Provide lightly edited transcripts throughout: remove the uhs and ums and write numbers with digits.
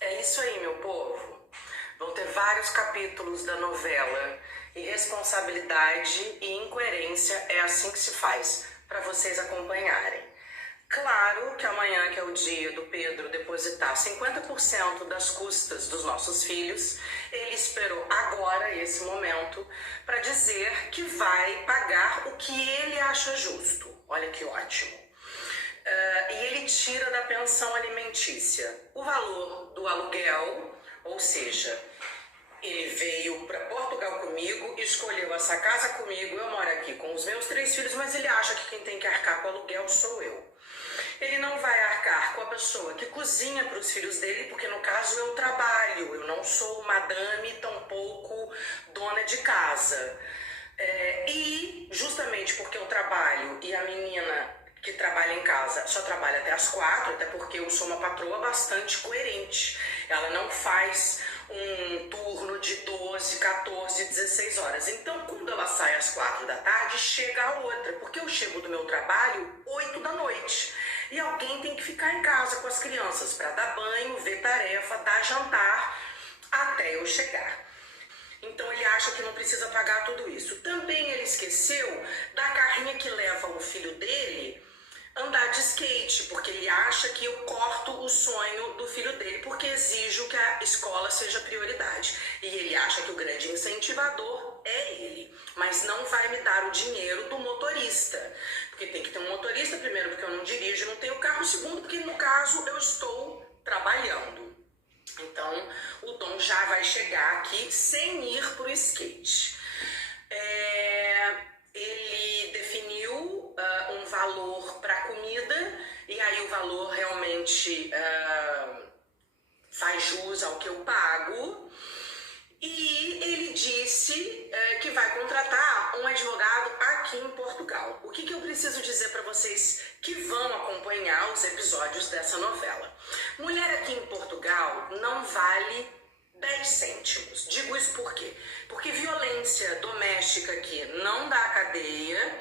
É isso aí, meu povo. Vão ter vários capítulos da novela. Irresponsabilidade e incoerência é assim que se faz, para vocês acompanharem. Claro que amanhã, que é o dia do Pedro depositar 50% das custas dos nossos filhos, ele esperou agora esse momento para dizer que vai pagar o que ele acha justo. Olha que ótimo. E ele tira da pensão alimentícia o valor do aluguel, ou seja, ele veio para Portugal comigo, escolheu essa casa comigo, eu moro aqui com os meus 3 filhos, mas ele acha que quem tem que arcar com o aluguel sou eu. Ele não vai arcar com a pessoa que cozinha para os filhos dele, porque no caso eu trabalho, eu não sou madame, tampouco dona de casa. E justamente porque eu trabalho e a menina que trabalha em casa só trabalha até as 4, até porque eu sou uma patroa bastante coerente. Ela não faz um turno de 12, 14, 16 horas. Então, quando ela sai às 4 da tarde, chega a outra, porque eu chego do meu trabalho 8 da noite. E alguém tem que ficar em casa com as crianças para dar banho, ver tarefa, dar jantar, até eu chegar. Então ele acha que não precisa pagar tudo isso. Também ele esqueceu da carrinha que leva o filho dele andar de skate, porque ele acha que eu corto o sonho do filho dele, porque exijo que a escola seja prioridade. E ele acha que o grande incentivador é ele, mas não vai me dar o dinheiro do motorista. Porque tem que ter um motorista, primeiro, porque eu não dirijo, não tenho carro, segundo, porque no caso eu estou trabalhando. Então, o Dom já vai chegar aqui sem ir pro skate. Ele definiu um valor para comida, e aí o valor realmente faz jus ao que eu pago. E ele disse que vai contratar um advogado aqui em Portugal. O que eu preciso dizer para vocês que vão acompanhar os episódios dessa novela? Mulher aqui em Portugal não vale 10 cêntimos. Digo isso por quê? Porque violência doméstica aqui não dá cadeia.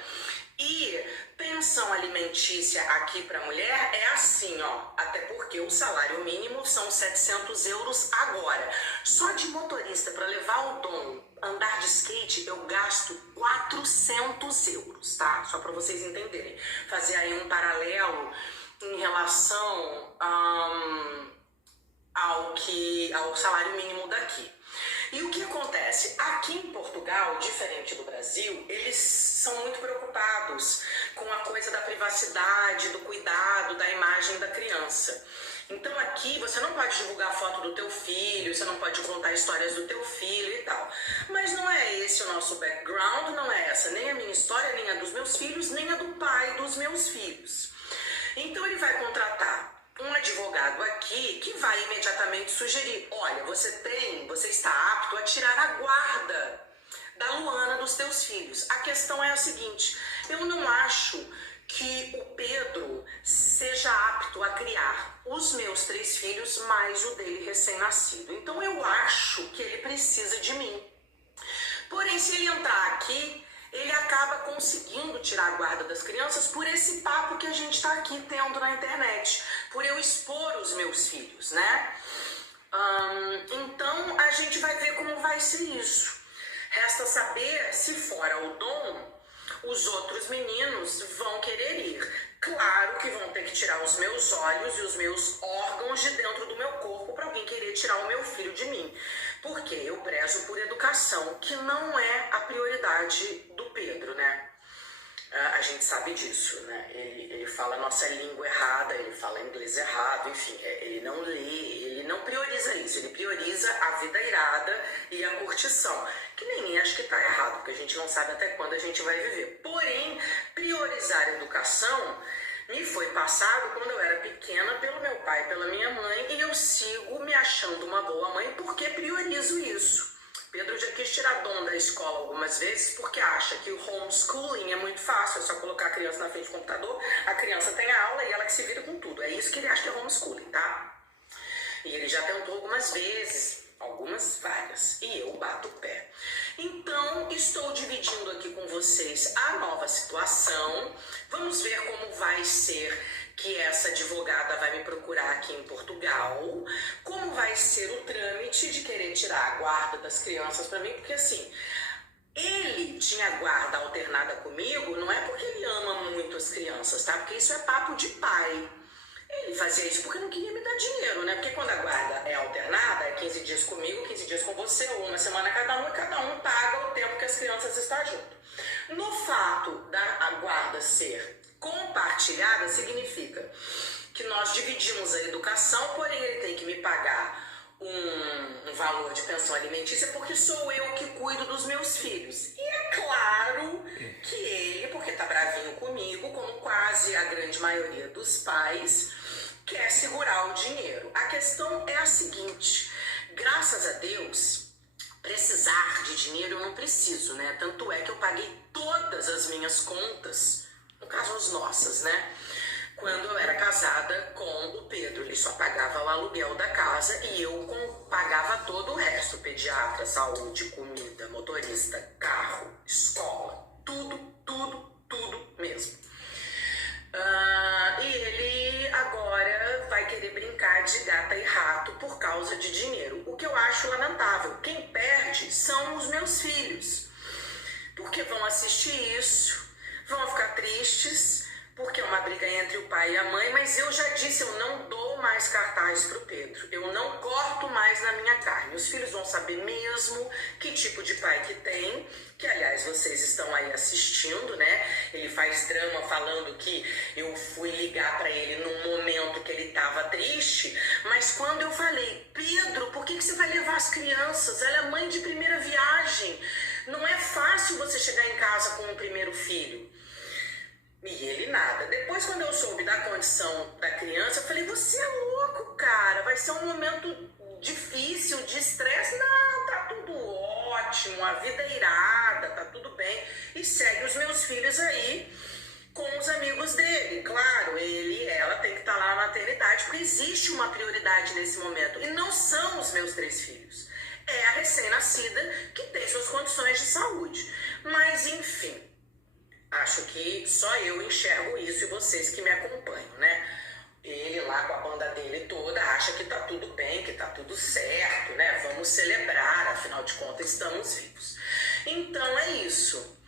E pensão alimentícia aqui para mulher é assim, ó, até porque o salário mínimo são 700 euros agora. Só de motorista para levar o Dom andar de skate eu gasto 400 euros, tá? Só para vocês entenderem. Fazer aí um paralelo em relação ao salário mínimo daqui. E o que acontece? Aqui em Portugal, diferente do Brasil, eles são muito preocupados com a coisa da privacidade, do cuidado, da imagem da criança. Então aqui você não pode divulgar foto do teu filho, você não pode contar histórias do teu filho e tal. Mas não é esse o nosso background, não é essa nem a minha história, nem a dos meus filhos, nem a do pai dos meus filhos. Então ele vai contratar um advogado aqui que vai imediatamente sugerir: olha, você está apto a tirar a guarda da Luana dos teus filhos. A questão é a seguinte: eu não acho que o Pedro seja apto a criar os meus 3 filhos mais o dele recém-nascido. Então eu acho que ele precisa de mim. Porém, se ele entrar aqui, ele acaba conseguindo tirar a guarda das crianças por esse papo que a gente está aqui tendo na internet, por eu expor os meus filhos, né? Então a gente vai ver como vai ser isso. Resta saber se fora o Dom, os outros meninos vão querer ir. Claro que vão ter que tirar os meus olhos e os meus órgãos de dentro do meu corpo para alguém querer tirar o meu filho de mim. Porque eu prezo por educação, que não é a prioridade do Pedro, né? A gente sabe disso, né? Ele fala a nossa língua errada, ele fala inglês errado, enfim, ele não lê, ele não prioriza isso, ele prioriza a vida irada e a curtição, que nem acho que tá errado, porque a gente não sabe até quando a gente vai viver. Porém, priorizar a educação me foi passado quando eu era pequena pelo meu pai e pela minha mãe, e eu sigo me achando uma boa mãe porque priorizo isso. Pedro já quis tirar Dom da escola algumas vezes porque acha que o homeschooling é muito fácil, é só colocar a criança na frente do computador, a criança tem a aula e ela que se vira com tudo. É isso que ele acha que é homeschooling, tá? E ele já tentou algumas vezes, várias, e eu bato o pé. Então, estou dividindo aqui com vocês a nova situação. Vamos ver como vai ser que essa advogada vai me procurar aqui em Portugal, como vai ser o trâmite de querer tirar a guarda das crianças para mim, porque assim, ele tinha guarda alternada comigo, não é porque ele ama muito as crianças, tá? Porque isso é papo de pai. Ele fazia isso porque não queria me dar dinheiro, né? Porque quando a guarda é alternada, é 15 dias comigo, 15 dias com você, ou uma semana cada um, e cada um paga o tempo que as crianças estão junto. No fato da guarda ser compartilhada, significa que nós dividimos a educação, porém ele tem que me pagar um valor de pensão alimentícia porque sou eu que cuido dos meus filhos. E é claro que ele, porque tá bravinho comigo, como quase a grande maioria dos pais, quer segurar o dinheiro. A questão é a seguinte, graças a Deus, precisar de dinheiro eu não preciso, né? Tanto é que eu paguei todas as minhas contas, no caso as nossas, né? Quando eu era casada com o Pedro, ele só pagava o aluguel da casa e eu pagava todo o resto, pediatra, saúde, comida, motorista, carro, escola, tudo mesmo. E ele agora vai querer brincar de gata e rato por causa de dinheiro, o que eu acho lamentável. Quem perde são os meus filhos, porque vão assistir isso, vão ficar tristes, porque é uma briga entre o pai e a mãe, mas eu já disse, eu não dou mais cartaz pro Pedro, eu não corto mais na minha carne. Os filhos vão saber mesmo que tipo de pai que tem, que aliás vocês estão aí assistindo, né? Ele faz drama falando que eu fui ligar pra ele num momento que ele tava triste, mas quando eu falei, Pedro, por que você vai levar as crianças? Ela é mãe de primeira viagem, não é fácil você chegar em casa com o primeiro filho. E ele nada. Depois, quando eu soube da condição da criança, eu falei, você é louco, cara, vai ser um momento difícil, de estresse. Não, tá tudo ótimo, a vida é irada, tá tudo bem. E segue os meus filhos aí com os amigos dele. Claro, ele e ela tem que estar lá na maternidade, porque existe uma prioridade nesse momento. E não são os meus 3 filhos. É a recém-nascida que tem suas condições de saúde. Mas, enfim, acho que só eu enxergo isso e vocês que me acompanham, né? Ele lá com a banda dele toda acha que tá tudo bem, que tá tudo certo, né? Vamos celebrar, afinal de contas estamos vivos. Então é isso.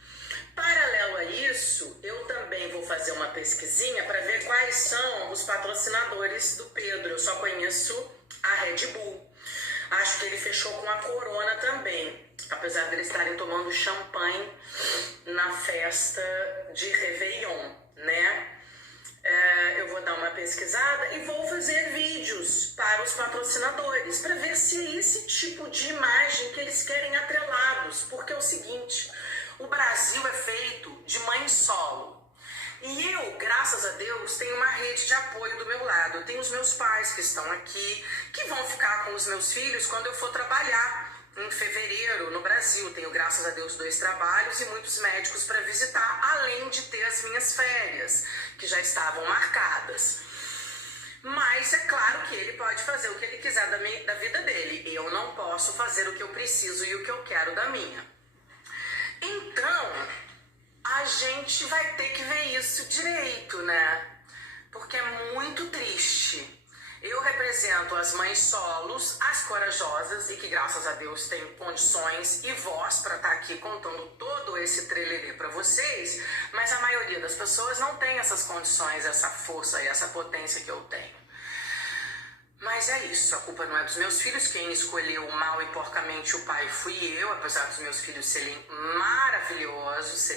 Paralelo a isso, eu também vou fazer uma pesquisinha para ver quais são os patrocinadores do Pedro. Eu só conheço a Red Bull. Acho que ele fechou com a Corona também, apesar de eles estarem tomando champanhe na festa de Réveillon, né? Eu vou dar uma pesquisada e vou fazer vídeos para os patrocinadores, para ver se é esse tipo de imagem que eles querem atrelados, porque é o seguinte, o Brasil é feito de mãe solo. E eu, graças a Deus, tenho uma rede de apoio do meu lado. Eu tenho os meus pais que estão aqui, que vão ficar com os meus filhos quando eu for trabalhar em fevereiro no Brasil. Tenho, graças a Deus, 2 trabalhos e muitos médicos para visitar, além de ter as minhas férias, que já estavam marcadas. Mas é claro que ele pode fazer o que ele quiser da vida dele. Eu não posso fazer o que eu preciso e o que eu quero da minha. Então, a gente vai ter que ver isso direito, né? Porque é muito triste. Eu represento as mães solos, as corajosas e que, graças a Deus, têm condições e voz para estar aqui contando todo esse trelelê para vocês, mas a maioria das pessoas não tem essas condições, essa força e essa potência que eu tenho. Mas é isso, a culpa não é dos meus filhos, quem escolheu mal e porcamente o pai fui eu, apesar dos meus filhos serem maravilhosos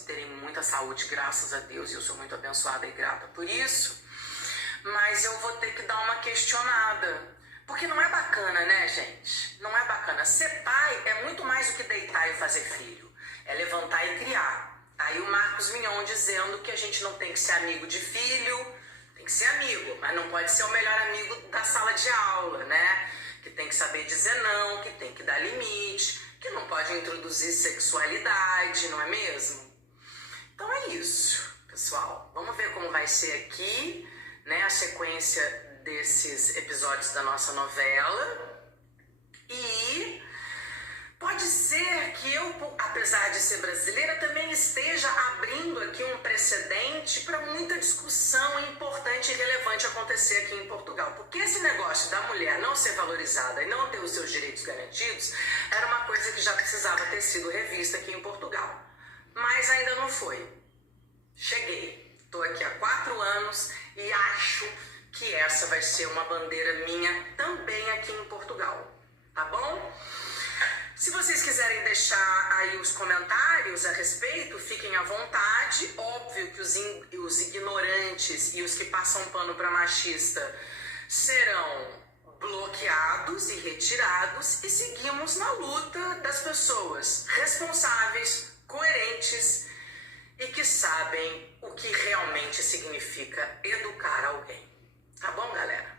e terem muita saúde, graças a Deus, e eu sou muito abençoada e grata por isso. Mas eu vou ter que dar uma questionada, porque não é bacana, né, gente? Não é bacana. Ser pai é muito mais do que deitar e fazer filho, é levantar e criar. Aí o Marcos Mignon dizendo que a gente não tem que ser amigo de filho, tem que ser amigo, mas não pode ser o melhor amigo da sala de aula, né? Que tem que saber dizer não, que tem que dar limite, que não pode introduzir sexualidade, não é mesmo? Então é isso, pessoal. Vamos ver como vai ser aqui, né, a sequência desses episódios da nossa novela. E Pode ser que eu, apesar de ser brasileira, também esteja abrindo aqui um precedente para muita discussão importante e relevante acontecer aqui em Portugal. Porque esse negócio da mulher não ser valorizada e não ter os seus direitos garantidos era uma coisa que já precisava ter sido revista aqui em Portugal. Mas ainda não foi. Cheguei. Estou aqui há 4 anos e acho que essa vai ser uma bandeira minha também aqui em Portugal. Tá bom? Se vocês quiserem deixar aí os comentários a respeito, fiquem à vontade. Óbvio que os ignorantes e os que passam pano para machista serão bloqueados e retirados e seguimos na luta das pessoas responsáveis, coerentes e que sabem o que realmente significa educar alguém. Tá bom, galera?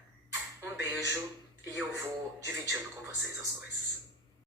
Um beijo e eu vou dividindo com vocês as coisas.